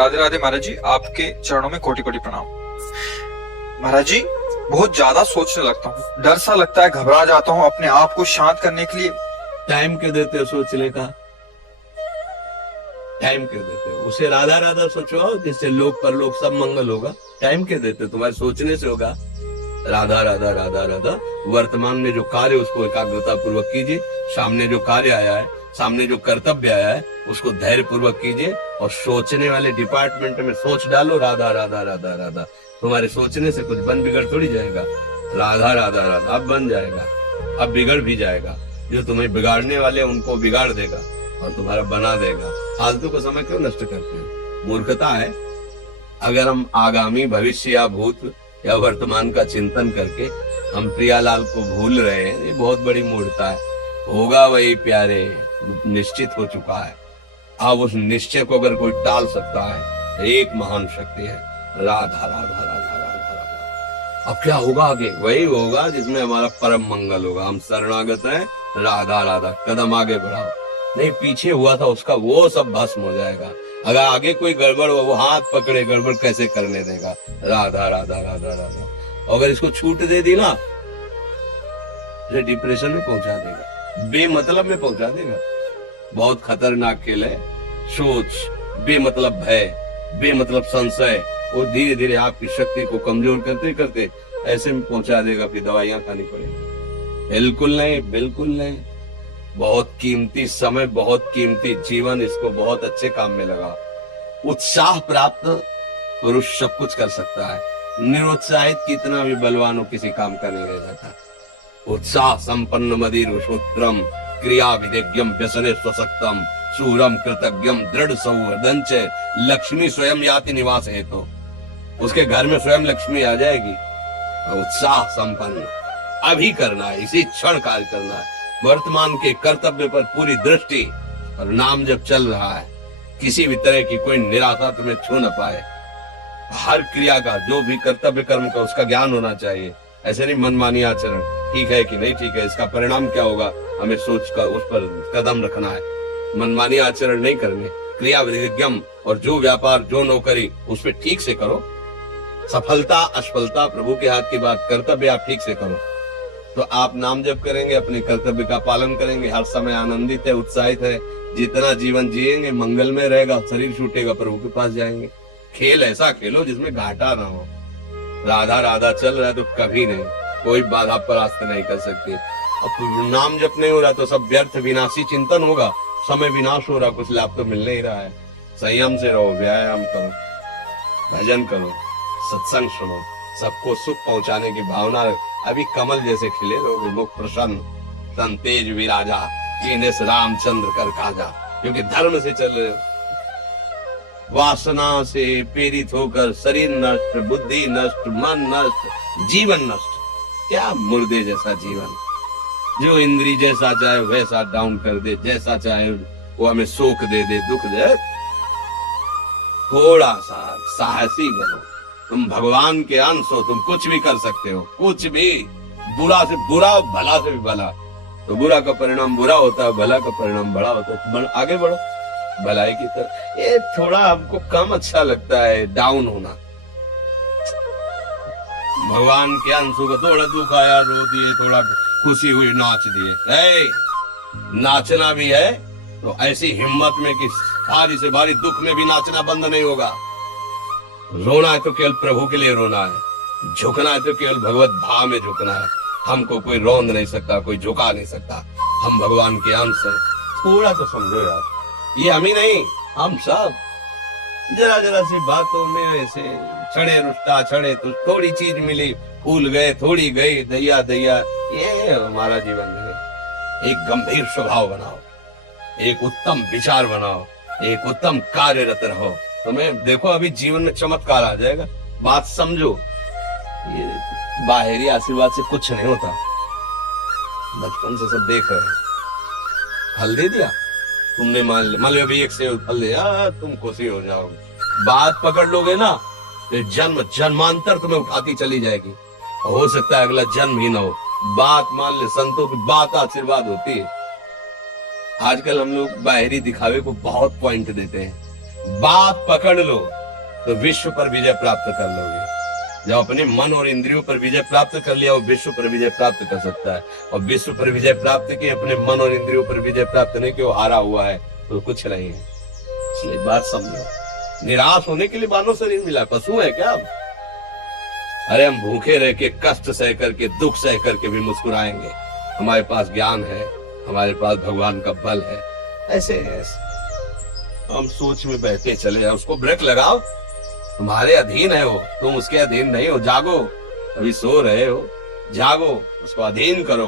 राधे राधे महाराज जी, आपके चरणों में कोटि कोटि प्रणाम। महाराज जी, बहुत ज्यादा सोचने लगता हूँ, डर सा लगता है, घबरा जाता हूँ। अपने आप को शांत करने के लिए टाइम क्यों देते हो सोचने का? टाइम क्यों देते हो? उसे राधा राधा सोचो, जिससे लोक परलोक सब मंगल होगा। टाइम क्यों देते हो? तुम्हारे सोचने से होगा। राधा राधा राधा राधा। वर्तमान में जो कार्य उसको एकाग्रता पूर्वक कीजिए। सामने जो कार्य आया है, सामने जो कर्तव्य आया है, उसको धैर्य पूर्वक कीजिए। और सोचने वाले डिपार्टमेंट में सोच डालो राधा राधा राधा राधा। तुम्हारे सोचने से कुछ बन बिगड़ थोड़ी जाएगा। राधा राधा राधा अब बन जाएगा, अब बिगड़ भी जाएगा। जो तुम्हें बिगाड़ने वाले उनको बिगाड़ देगा और तुम्हारा बना देगा। फालतू का समय क्यों नष्ट करते हो? मूर्खता है। अगर हम आगामी भविष्य या भूत या वर्तमान का चिंतन करके हम प्रियालाल को भूल रहे हैं, ये बहुत बड़ी मूर्खता है। होगा वही प्यारे, निश्चित हो चुका है। अब उस निश्चय को अगर कोई टाल सकता है, एक महान शक्ति है, राधा राधा राधा राधा राधा। अब क्या होगा आगे? वही होगा जिसमें हमारा परम मंगल होगा। हम शरणागत हैं, राधा राधा। कदम आगे बढ़ाओ। नहीं, पीछे हुआ था उसका वो सब भस्म हो जाएगा। अगर आगे कोई गड़बड़ हो, वो हाथ पकड़े, गड़बड़ कैसे करने देगा? राधा राधा राधा राधा। अगर इसको छूट दे दी ना, डिप्रेशन में पहुंचा देगा, बेमतलब में पहुंचा देगा। बहुत खतरनाक खेल है। सोच, बेमतलब भय, बेमतलब संशय, वो धीरे धीरे आपकी शक्ति को कमजोर करते करते ऐसे में पहुंचा देगा, फिर दवाइयां खानी पड़ेगी। बिल्कुल नहीं, बिल्कुल नहीं। बहुत कीमती समय, बहुत कीमती जीवन, इसको बहुत अच्छे काम में लगा। उत्साह प्राप्त पुरुष सब कुछ कर सकता है। निरुत्साहित कितना भी बलवान हो, किसी काम का नहीं रह जाता। उत्साह संपन्न मदिर शूत्रम क्रिया विदेज्ञम व्यसने स्वसक्तम सूरम कृतज्ञम दृढ़ सौहृदं च लक्ष्मी स्वयं याति निवास है। तो उसके घर में स्वयं लक्ष्मी आ जाएगी। उत्साह संपन्न अभी करना है, इसी क्षण कार्य करना है। वर्तमान के कर्तव्य पर पूरी दृष्टि और नाम जब चल रहा है, किसी भी तरह की कोई निराशा तुम्हें छू न पाए। हर क्रिया का, जो भी कर्तव्य कर्म का, उसका ज्ञान होना चाहिए। ऐसे नहीं मनमानी आचरण, ठीक है कि नहीं ठीक है, इसका परिणाम क्या होगा, हमें सोच कर उस पर कदम रखना है। मनमानी आचरण नहीं करने, क्रिया विधिज्ञम, और जो व्यापार जो नौकरी उस पर ठीक से करो। सफलता असफलता प्रभु के हाथ की बात, कर्तव्य आप ठीक से करो तो आप नाम जप करेंगे, अपने कर्तव्य का पालन करेंगे, हर समय आनंदित है, उत्साहित है। जितना जीवन जिएंगे मंगल में रहेगा। शरीर छूटेगा, प्रभु के पास जाएंगे। खेल ऐसा खेलो जिसमें घाटा ना हो। राधा राधा चल रहा है तो कभी नहीं, कोई बाधा परास्त नहीं कर सकती। अब नाम जप नहीं हो रहा तो सब व्यर्थ विनाशी चिंतन होगा। समय विनाश हो रहा, कुछ लाभ तो मिल नहीं रहा है। संयम से रहो, व्यायाम करो, भजन करो, सत्संग सुनो, सबको सुख पहुंचाने की भावना। अभी कमल जैसे खिले रहोगे, मुख प्रसन्न, तन तेज विराजा, कीने से रामचंद्र कर काजा। क्योंकि धर्म से चल रहे हो। वासना से प्रेरित होकर शरीर नष्ट, बुद्धि नष्ट, मन नष्ट, जीवन नष्ट। क्या मुर्दे जैसा जीवन, जो इंद्री जैसा चाहे वैसा डाउन कर दे, जैसा चाहे वो हमें सुख दे दे, दुख दे। थोड़ा सा साहसी बनो। तुम भगवान के अंश हो, तुम कुछ भी कर सकते हो, कुछ भी। बुरा से बुरा, भला से भी भला। तो बुरा का परिणाम बुरा होता है, भला का परिणाम बड़ा होता है। आगे बढ़ो भलाई की तरफ। ये थोड़ा हमको कम अच्छा लगता है डाउन होना। भगवान के अंश को थोड़ा दुख आया रो दिए, थोड़ा खुशी हुई नाच दिए। नाचना भी है तो ऐसी हिम्मत में कि भारी से भारी दुख में भी नाचना बंद नहीं होगा। रोना है तो केवल प्रभु के लिए रोना है, झुकना है तो केवल भगवत भाव में झुकना है। हमको कोई रौंद नहीं सकता, कोई झुका नहीं सकता। हम भगवान के अंश हैं। थोड़ा तो समझो यार, ये हम ही नहीं, हम सब। जरा जरा सी बातों में ऐसे छड़े रुष्टा, छड़े तो थोड़ी चीज मिली, फूल गए, थोड़ी गई, दैया दैया। ये हमारा जीवन नहीं। एक गंभीर स्वभाव बनाओ, एक उत्तम विचार बनाओ, एक उत्तम कार्यरत रहो। तुम्हें देखो अभी जीवन में चमत्कार आ जाएगा। बात समझो, ये बाहरी आशीर्वाद से कुछ नहीं होता। बचपन से सब देख रहे हैं। फल दे दिया तुमने, मान लो अभी एक से फल दिया, तुम खुशी हो जाओगे। बात पकड़ लोगे ना, तो जन्म जन्मांतर तुम्हें उठाती चली जाएगी। हो सकता है अगला जन्म ही ना हो। बात मान ले, संतों की बात आशीर्वाद होती है। आजकल हम लोग बाहरी दिखावे को बहुत पॉइंट देते हैं। बात पकड़ लो तो विश्व पर विजय प्राप्त कर लोगे। जब अपने मन और इंद्रियों पर विजय प्राप्त कर लिया, वो विश्व पर विजय प्राप्त कर सकता है। और विश्व पर विजय प्राप्त किए, अपने मन और इंद्रियों पर विजय प्राप्त नहीं किया, वो हारा हुआ है, तो कुछ नहीं है। इसलिए बात समझो, निराश होने के लिए मानव शरीर मिला, पशु है क्या? अरे हम भूखे रह के, कष्ट सह करके, दुख सह करके भी मुस्कुराएंगे। हमारे पास ज्ञान है, हमारे पास भगवान का बल है। ऐसे हम सोच में बहते चले जाओ, उसको ब्रेक लगाओ। तुम्हारे अधीन है वो, तुम उसके अधीन नहीं हो। जागो, अभी सो रहे हो, जागो, उसको अधीन करो।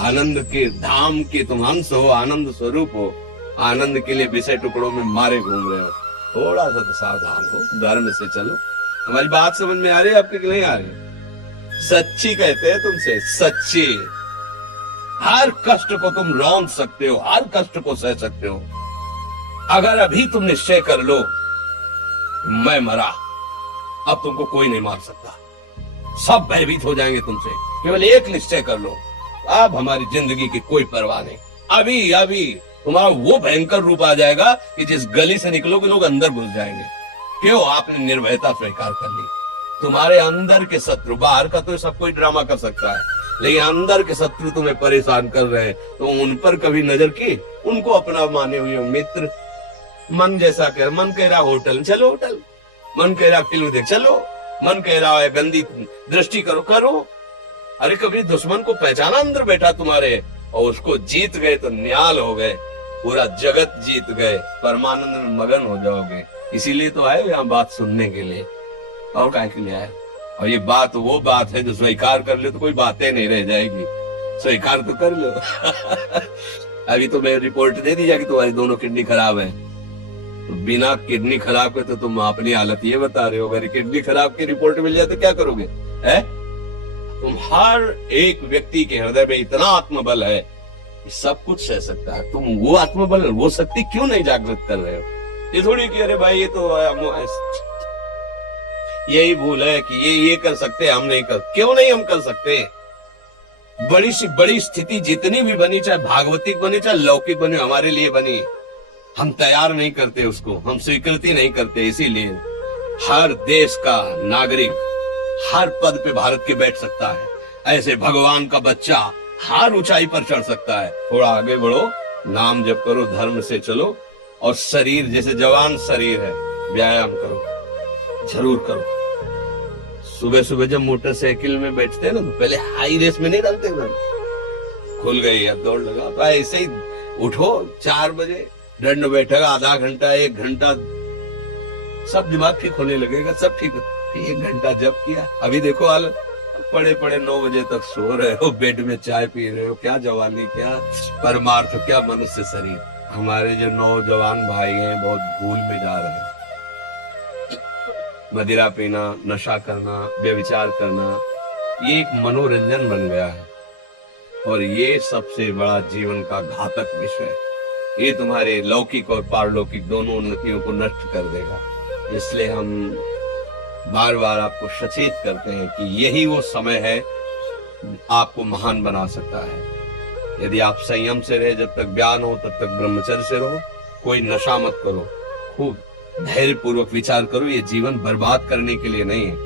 आनंद के धाम के तुम अंश हो, आनंद स्वरूप हो। आनंद के लिए विषय टुकड़ों में मारे घूम रहे हो। थोड़ा सा तो सावधान हो, धर्म से चलो। हमारी बात समझ में आ रही है आपके कि नहीं आ रही? सच्ची कहते हैं तुमसे, सच्ची। हर कष्ट को तुम रौंद सकते हो, हर कष्ट को सह सकते हो। अगर अभी तुम निश्चय कर लो मैं मरा, अब तुमको कोई नहीं मार सकता। सब भयभीत हो जाएंगे तुमसे। केवल एक निश्चय कर लो, अब हमारी जिंदगी की कोई परवाह नहीं। अभी अभी तुम्हारा वो भयंकर रूप आ जाएगा कि जिस गली से निकलोगे लोग अंदर घुस जाएंगे। क्यों? आपने निर्भयता स्वीकार कर ली। तुम्हारे अंदर के शत्रु, बाहर का तो सब कोई ड्रामा कर सकता है, लेकिन अंदर के शत्रु तुम्हें परेशान कर रहे हैं, तो उन पर कभी नजर की? उनको अपना माने हुए मित्र। मन जैसा कर, मन कह रहा होटल चलो, होटल। मन कह रहा फिल्म देख चलो, मन कह रहा है गंदी दृष्टि करो, करो। अरे कभी दुश्मन को पहचाना अंदर बैठा तुम्हारे, और उसको जीत गए तो निहाल हो गए, पूरा जगत जीत गए, परमानंद में मगन हो जाओगे। इसीलिए तो आए यहाँ बात सुनने के लिए, और काहे के लिए आए? और ये बात वो बात है जो स्वीकार कर ले तो कोई बातें नहीं रह जाएगी। स्वीकार तो कर लो। अभी तो मैं रिपोर्ट दे दी जाएगी तुम्हारी दोनों किडनी खराब है, तो बिना किडनी खराब के तो तुम अपनी हालत ये बता रहे हो। अगर किडनी खराब की रिपोर्ट मिल जाए तो क्या करोगे? है तुम हर एक व्यक्ति के हृदय में इतना आत्मबल है कि सब कुछ सह सकता है। तुम वो आत्मबल, वो शक्ति क्यों नहीं जागृत कर रहे हो? ये थोड़ी कि अरे भाई ये तो यही भूल है कि ये कर सकते हैं, हम नहीं कर। क्यों नहीं हम कर सकते? बड़ी सी बड़ी स्थिति जितनी भी बनी, चाहे भागवतिक बनी चाहे लौकिक बनी, हमारे लिए बनी, हम तैयार नहीं करते उसको, हम स्वीकृति नहीं करते। इसीलिए हर देश का नागरिक हर पद पे भारत के बैठ सकता है। ऐसे भगवान का बच्चा हर ऊंचाई पर चढ़ सकता है। थोड़ा आगे बढ़ो, नाम जप करो, धर्म से चलो, और शरीर जैसे जवान शरीर है, व्यायाम करो, जरूर करो। सुबह सुबह जब मोटरसाइकिल में बैठते हैं ना, तो पहले हाई रेस में नहीं डालते ना, खुल गई अब दौड़ लगा, तो ऐसे ही उठो 4 बजे, दंड बैठेगा, आधा घंटा 1 घंटा, सब दिमाग ठीक होने लगेगा, सब ठीक। 1 घंटा जब किया, अभी देखो हाल, पड़े पड़े 9 बजे तक सो रहे हो, बेड में चाय पी रहे हो। क्या जवानी, क्या परमार्थ, क्या मनुष्य शरीर। हमारे जो नौजवान भाई हैं बहुत भूल में जा रहे हैं। मदिरा पीना, नशा करना, व्यभिचार करना, ये एक मनोरंजन बन गया है, और ये सबसे बड़ा जीवन का घातक विषय है। ये तुम्हारे लौकिक और पारलौकिक दोनों उन्नतियों को नष्ट कर देगा। इसलिए हम बार बार आपको सचेत करते हैं कि यही वो समय है आपको महान बना सकता है। यदि आप संयम से रहे, जब तक ज्ञान हो तब तक ब्रह्मचर्य से रहो, कोई नशा मत करो, खूब धैर्य पूर्वक विचार करो। ये जीवन बर्बाद करने के लिए नहीं है,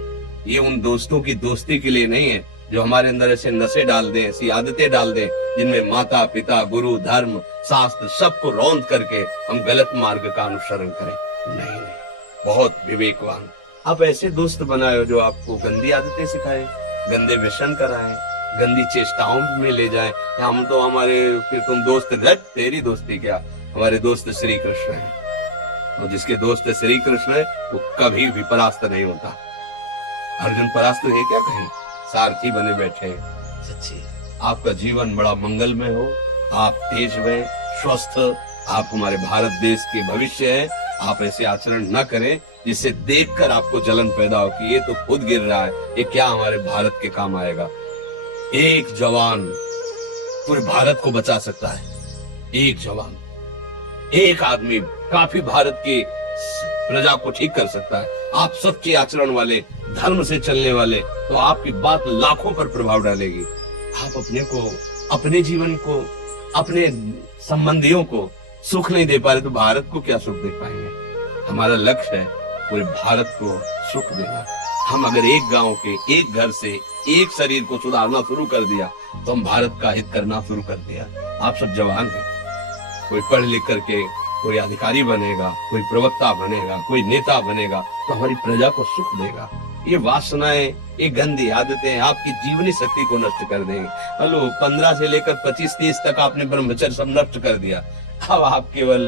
ये उन दोस्तों की दोस्ती के लिए नहीं है जो हमारे अंदर ऐसे नशे डाल दें, ऐसी आदतें डाल दें जिनमें माता पिता, गुरु, धर्म, शास्त्र सबको रौंद करके हम गलत मार्ग का अनुसरण करें। नहीं, बहुत विवेकवान आप ऐसे दोस्त बनाए जो आपको गंदी आदतें सिखाए, गंदे व्यसन कराए, गंदी चेष्टाओं में ले जाए। हम तो हमारे, फिर तुम दोस्त, तेरी दोस्ती क्या, हमारे दोस्त श्री कृष्ण है, और जिसके दोस्त श्री कृष्ण है वो कभी भी परास्त नहीं होता। अर्जुन परास्त है क्या? कहीं सारथी बने बैठे। सच्ची आपका जीवन बड़ा मंगलमय हो, आप तेज में स्वस्थ, आप हमारे भारत देश के भविष्य है। आप ऐसे आचरण न करें जिससे देखकर आपको जलन पैदा हो कि ये तो खुद गिर रहा है, ये क्या हमारे भारत के काम आएगा। एक जवान पूरे भारत को बचा सकता है। एक जवान, एक आदमी काफी भारत की प्रजा को ठीक कर सकता है। आप सच्चे आचरण वाले, धर्म से चलने वाले, तो आपकी बात लाखों पर प्रभाव डालेगी। आप अपने को, अपने जीवन को, अपने संबंधियों को सुख नहीं दे पा रहे तो भारत को क्या सुख दे पाएंगे। हमारा लक्ष्य है पूरे भारत को सुख देना। हम अगर एक गांव के एक घर से एक शरीर को सुधारना शुरू कर दिया तो हम भारत का हित करना शुरू कर दिया। आप सब जवान हैं, कोई पढ़ लिख करके कोई अधिकारी बनेगा, कोई प्रवक्ता बनेगा, कोई नेता बनेगा तो हमारी प्रजा को सुख देगा। ये वासनाएं, ये गंदी आदतें आपकी जीवनी शक्ति को नष्ट कर देंगे। हेलो 15 से लेकर 25-30 तक आपने ब्रह्मचर्य सब नष्ट कर दिया। अब आप केवल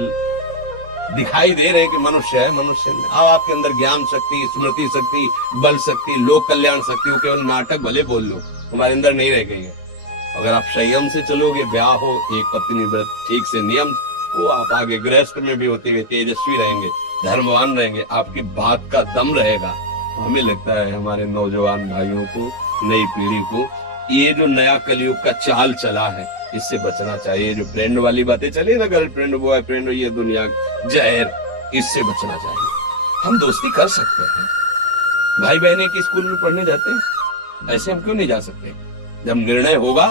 दिखाई दे रहे हैं कि मनुष्य है, मनुष्य नहीं। अब आपके अंदर ज्ञान शक्ति, स्मृति शक्ति, बल शक्ति, लोक कल्याण शक्ति, वो केवल नाटक भले बोल लो, हमारे अंदर नहीं रह गई है। अगर आप संयम से चलोगे, ब्याह हो, एक पत्नी व्रत ठीक से नियम, वो आप आगे गृहस्थ में भी होते हुए तेजस्वी रहेंगे, धर्मवान रहेंगे, आपकी बात का दम रहेगा। हमें लगता है हमारे नौजवान भाइयों को, नई पीढ़ी को, ये जो नया कलयुग का चाल चला है इससे बचना चाहिए। जो फ्रेंड वाली बातें चली ना, गर्लफ्रेंड बॉयफ्रेंड, ये दुनिया जहर, इससे बचना चाहिए। हम दोस्ती कर सकते हैं, भाई बहन एक स्कूल में पढ़ने जाते हैं, ऐसे हम क्यों नहीं जा सकते? जब निर्णय होगा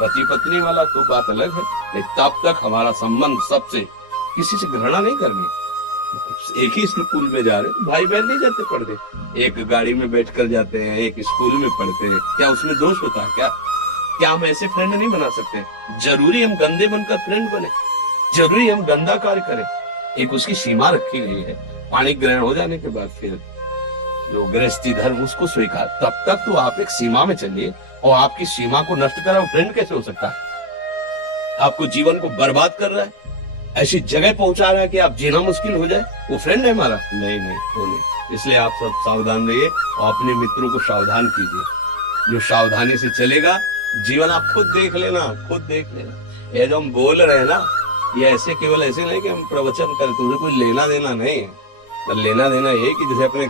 पति पत्नी वाला तो बात अलग है, तब तक हमारा संबंध सबसे, किसी से घृणा नहीं करनी। एक ही स्कूल में जा रहे तो भाई बहन नहीं जाते पढ़ते, एक गाड़ी में बैठकर जाते हैं, एक स्कूल में पढ़ते हैं, क्या उसमें दोष होता है? क्या हम ऐसे फ्रेंड नहीं बना सकते? जरूरी हम गंदे बनकर फ्रेंड बने? जरूरी हम गंदा कार्य करें? एक उसकी सीमा रखी गई है। पाणी ग्रहण हो जाने के बाद फिर जो गृहस्थी धर्म उसको स्वीकार, तब तक तो आप एक सीमा में चलिए, और आपकी सीमा को नष्ट करा वो फ्रेंड कैसे हो सकता है? आपको जीवन को बर्बाद कर रहा है, ऐसी जगह पहुंचा रहा है कि आप जीना मुश्किल हो जाए, वो फ्रेंड है हमारा? नहीं नहीं, वो नहीं। इसलिए आप सब सावधान रहिए और अपने मित्रों को सावधान कीजिए। जो सावधानी से चलेगा, जीवन आप खुद देख लेना, खुद देख लेना। ये जो हम बोल रहे हैं ना, ये ऐसे केवल ऐसे नहीं कि हम प्रवचन करें, तुम्हें कोई लेना देना नहीं है। लेना देना ये कि जैसे अपने